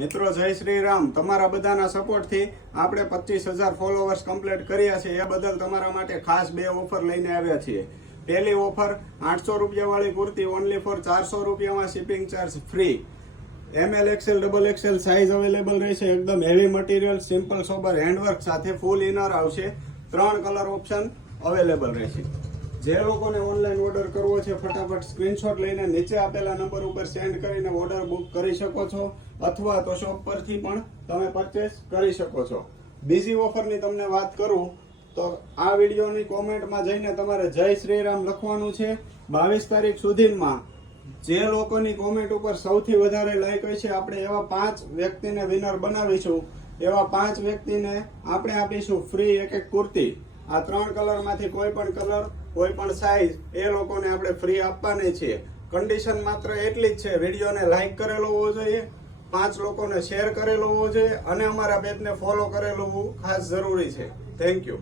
મિત્રો જય શ્રી રામ. તમારા બધાના સપોર્ટથી આપણે 25,000 ફોલોવર્સ કમ્પ્લીટ કર્યા છે. એ બદલ તમારા માટે ખાસ બે ઓફર લઈને આવ્યા છીએ. પહેલી ઓફર 800 રૂપિયા વાળી કુર્તી ઓનલી ફોર 400 રૂપિયામાં shipping charge free. ML XL XXL size available રહેશે. એકદમ heavy material, simple sober handwork સાથે ફૂલ ઇનર આવશે. 3 કલર ઓપ્શન અવેલેબલ રહેશે. જે લોકોને ઓનલાઈન ઓર્ડર કરવો છે ફટાફટ સ્ક્રીનશોટ લઈને નીચે આપેલા નંબર ઉપર સેન્ડ કરીને ઓર્ડર બુક કરી શકો છો, અથવા તો શોપ પરથી પણ તમે પરચેસ કરી શકો છો. બીજી ઓફરની તમને વાત કરું તો આ વિડીયોની કોમેન્ટમાં જઈને તમારે જય શ્રી રામ લખવાનું છે. 22 તારીખ સુધીમાં જે લોકોની કોમેન્ટ ઉપર સૌથી વધારે લાઈક હોય છે આપણે એવા 5 વ્યક્તિને વિનર બનાવીશું. એવા 5 વ્યક્તિને આપણે આપીશું ફ્રી એક કુર્તી. આ 3 કલરમાંથી કોઈ પણ કલર, કોઈ પણ સાઈઝ એ લોકોને આપણે ફ્રી આપવાની છે. કન્ડિશન માત્ર એટલી જ છે, વિડીયોને લાઈક કરેલો હોવો જોઈએ, 5 લોકોને શેર કરેલો હોવો જોઈએ અને અમારા પેજને ફોલો કરેલું હોવું ખાસ જરૂરી છે. Thank you.